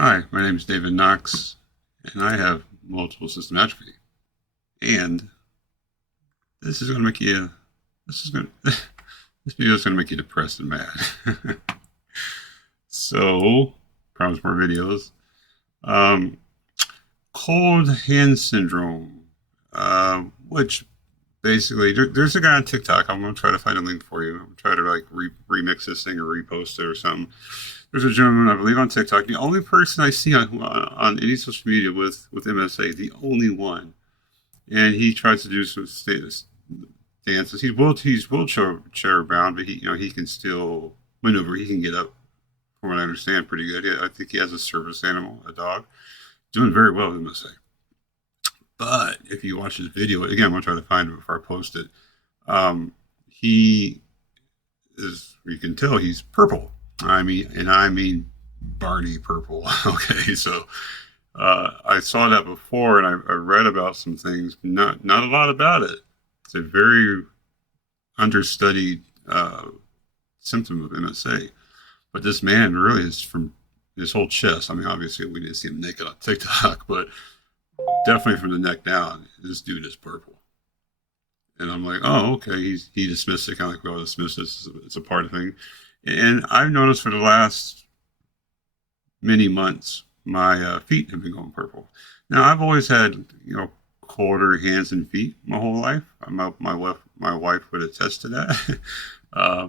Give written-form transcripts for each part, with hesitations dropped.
Hi, my name is David Knox, and I have multiple system atrophy. And this is going to make you, this is going to, this video is going to make you depressed and mad. So, promise more videos. Um, Cold hand syndrome, which basically, there's a guy on TikTok. I'm going to try to find a link for you. I'm going to try to like remix this thing or repost it or something. There's a gentleman, I believe, on TikTok. The only person I see on any social media with MSA, the only one, and he tries to do some status dances. He's wheelchair bound, but he can still maneuver. He can get up, from what I understand, pretty good. I think he has a service animal, a dog, doing very well with MSA. But if you watch his video again, I'm gonna try to find it before I post it. He is, you can tell he's purple. I mean Barney purple. Okay, so I saw that before, and I read about some things. Not a lot about it. It's a very understudied symptom of MSA. But this man really is from his whole chest. I mean, obviously we didn't see him naked on TikTok, but definitely from the neck down, this dude is purple. And I'm like, oh, okay. He dismissed it, kind of like we all dismiss this. It's a part of the thing. And I've noticed for the last many months, my feet have been going purple. Now I've always had colder hands and feet my whole life. My wife would attest to that. I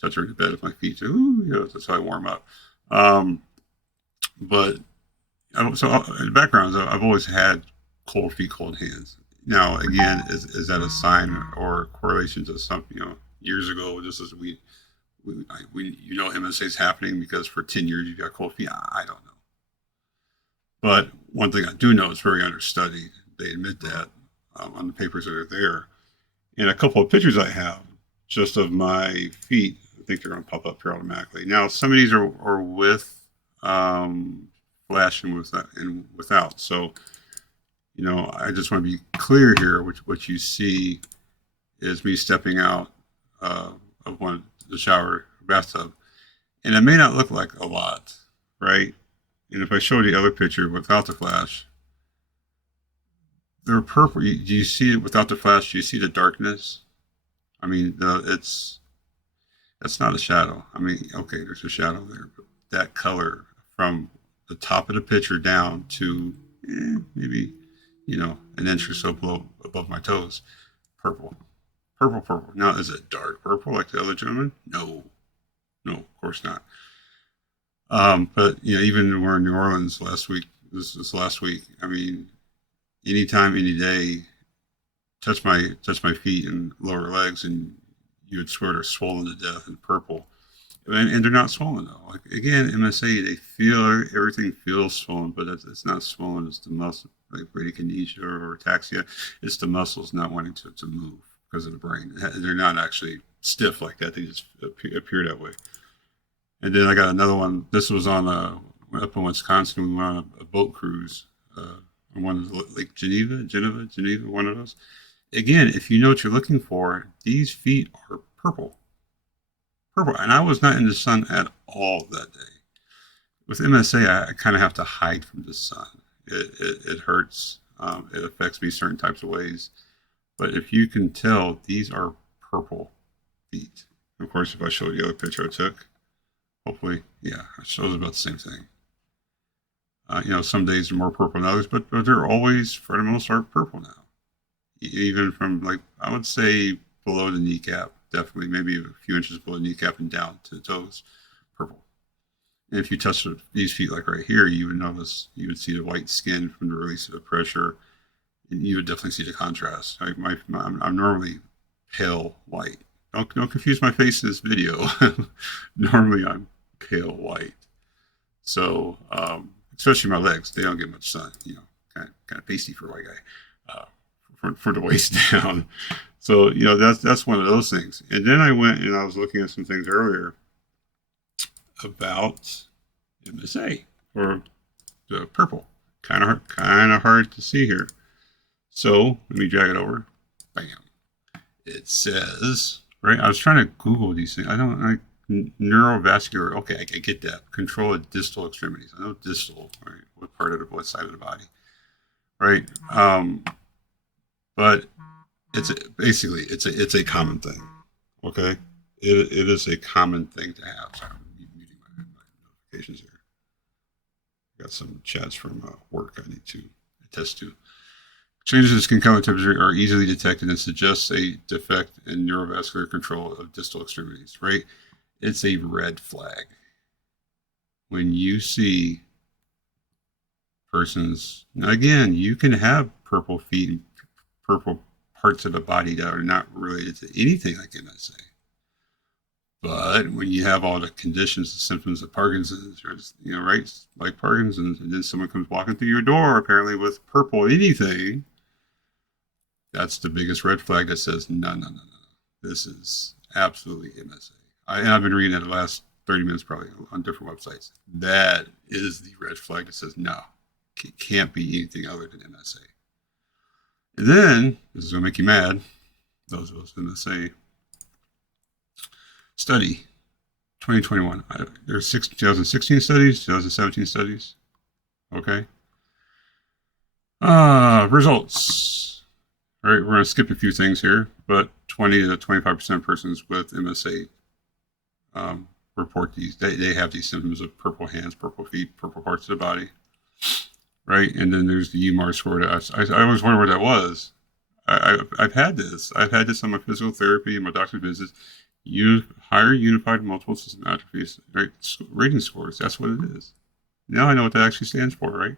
touch her in the bed with my feet too. Ooh, that's how I warm up. Um, but so in the background, I've always had cold feet, cold hands. Now, again, is that a sign or correlation to something? Years ago, this is MSA is happening because for 10 years you've got cold feet. I don't know, but one thing I do know is very understudied. They admit that on the papers that are there, and a couple of pictures I have just of my feet. I think they're going to pop up here automatically. Now, some of these are with flash and without. So, I just want to be clear here. Which what you see is me stepping out of the shower bathtub, and it may not look like a lot, right? And if I show the other picture without the flash, they're purple. Do you see it without the flash? Do you see the darkness? I mean, that's not a shadow. I mean, okay, there's a shadow there, but that color from the top of the picture down to maybe an inch or so below above my toes, purple, purple. Now, is it dark purple like the other gentleman? No, no, of course not. But even we're in New Orleans last week. This last week. I mean, anytime, any day, touch my feet and lower legs, and you would swear they're swollen to death and purple. And they're not swollen though. Like again, MSA, they feel everything feels swollen, but it's not swollen. It's the muscle, like bradykinesia or ataxia. It's the muscles not wanting to move because of the brain. They're not actually stiff like that. They just appear that way. And then I got another one. This was on up in Wisconsin. We went on a boat cruise on one of Lake Geneva, one of those. Again, if you know what you're looking for, these feet are purple. Purple. And I was not in the sun at all that day. With MSA, I kind of have to hide from the sun. It hurts. It affects me certain types of ways. But if you can tell, these are purple feet. Of course, if I show you the other picture I took, hopefully, yeah, it shows about the same thing. Some days are more purple than others, but they're always, for the most part, purple now. Even from, like, I would say below the kneecap, definitely, maybe a few inches below the kneecap and down to the toes, purple. And if you touch these feet, like right here, you would see the white skin from the release of the pressure, and you would definitely see the contrast. I'm normally pale white. Don't confuse my face in this video. Normally, I'm pale white. So, especially my legs, they don't get much sun. Kind of pasty for a white guy, for the waist down. So that's one of those things. And then I went and I was looking at some things earlier about MSA or the purple. Kind of hard to see here. So let me drag it over. Bam. It says right. I was trying to Google these things. I neurovascular. Okay, I get that. Control of distal extremities. I know distal, right? What part of the what side of the body, right? But basically it's a common thing. Okay, it is a common thing to have. Sorry, I'm muting my notifications here. Got some chats from work I need to attest to. Changes in concomitant temperature are easily detected and suggest a defect in neurovascular control of distal extremities, right? It's a red flag. When you see persons, now again, you can have purple feet, purple parts of the body that are not related to anything like MSA. But when you have all the conditions, the symptoms of Parkinson's, or, right, like Parkinson's, and then someone comes walking through your door apparently with purple anything, that's the biggest red flag that says, no. This is absolutely MSA. I've been reading it the last 30 minutes probably on different websites. That is the red flag that says, no, it can't be anything other than MSA. And then, this is going to make you mad, those of us MSA study, 2021. There's 2016 studies, 2017 studies. Okay. Results. All right, we're going to skip a few things here, but 20 to 25% of persons with MSA report these. They have these symptoms of purple hands, purple feet, purple parts of the body, right? And then there's the UMAR score. That I always wondered what that was. I've had this. I've had this on my physical therapy and my doctor's visits. Higher unified multiple system atrophies, right? Rating scores. That's what it is. Now I know what that actually stands for, right?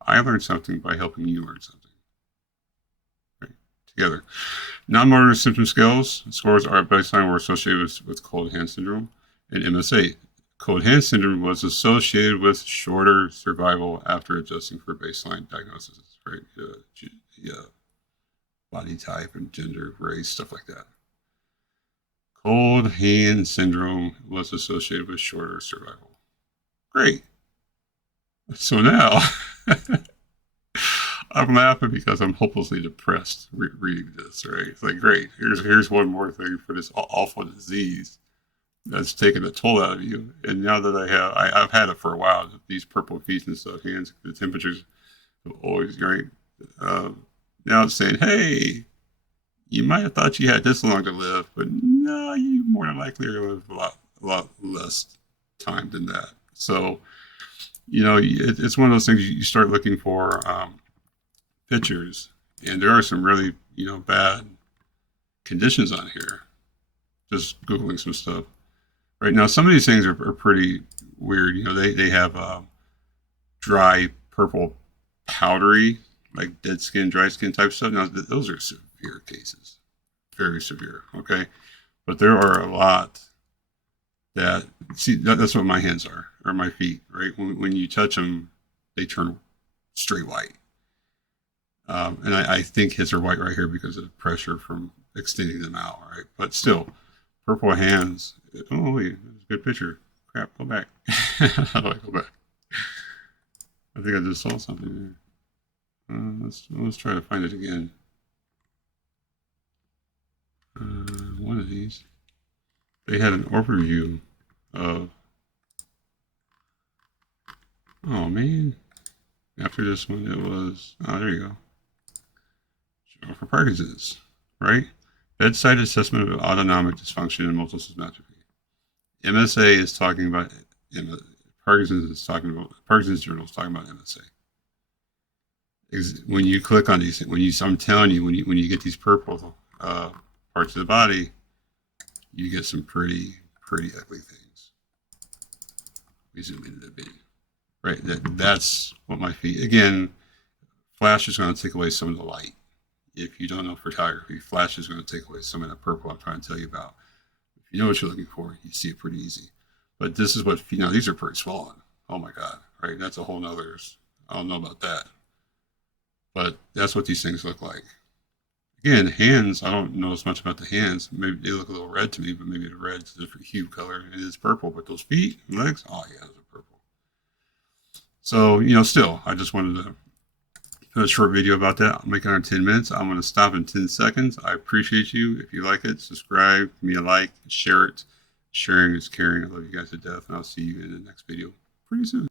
I learned something by helping you learn something. Right? Together. Non-motor symptom scores are baseline were associated with cold hand syndrome and MSA. Cold hand syndrome was associated with shorter survival after adjusting for baseline diagnosis, right? Body type and gender, race, stuff like that. Cold hand syndrome was associated with shorter survival. Great. So now I'm laughing because I'm hopelessly depressed reading this, right? It's like, great, here's one more thing for this awful disease that's taken a toll out of you. And now that I've had it for a while, these purple feet and stuff, hands, the temperatures have always, right? Now it's saying, hey, you might have thought you had this long to live, but no, you more than likely are going to live a lot less time than that. So, it's one of those things you start looking for pictures, and there are some really, bad conditions on here. Just Googling some stuff. Right now, some of these things are pretty weird. They have dry purple powdery, like dead skin, dry skin type stuff. Now, those are severe cases, very severe. Okay, but there are a lot that's what my hands are, or my feet. Right, when you touch them, they turn straight white. And I think his are white right here because of the pressure from extending them out. Right, but still, purple hands. Oh wait, that's a good picture. Crap, go back. How do I go back? I think I just saw something there. Let's try to find it again. One of these. They had an overview of. Oh man! After this one, it was. Oh, there you go. For Parkinson's, right? Bedside assessment of autonomic dysfunction and multiple system atrophy. MSA is talking about Parkinson's journal is talking about MSA. When you click on these, I'm telling you, when you get these purple parts of the body, you get some pretty ugly things. We zoom into the video, right? That's what my feet. Again, flash is going to take away some of the light. If you don't know photography, flash is going to take away some of the purple I'm trying to tell you about. If you know what you're looking for, you see it pretty easy. But this is what, these are pretty swollen. Oh my God, right? That's a whole nother, I don't know about that. But that's what these things look like. Again, hands, I don't know as much about the hands. Maybe they look a little red to me, but maybe the red's a different hue color. It is purple, but those feet and legs, oh yeah, those are purple. So, still, I just wanted to put a short video about that. I'll make it under 10 minutes. I'm going to stop in 10 seconds. I appreciate you. If you like it, subscribe, give me a like, share it. Sharing is caring. I love you guys to death, and I'll see you in the next video pretty soon.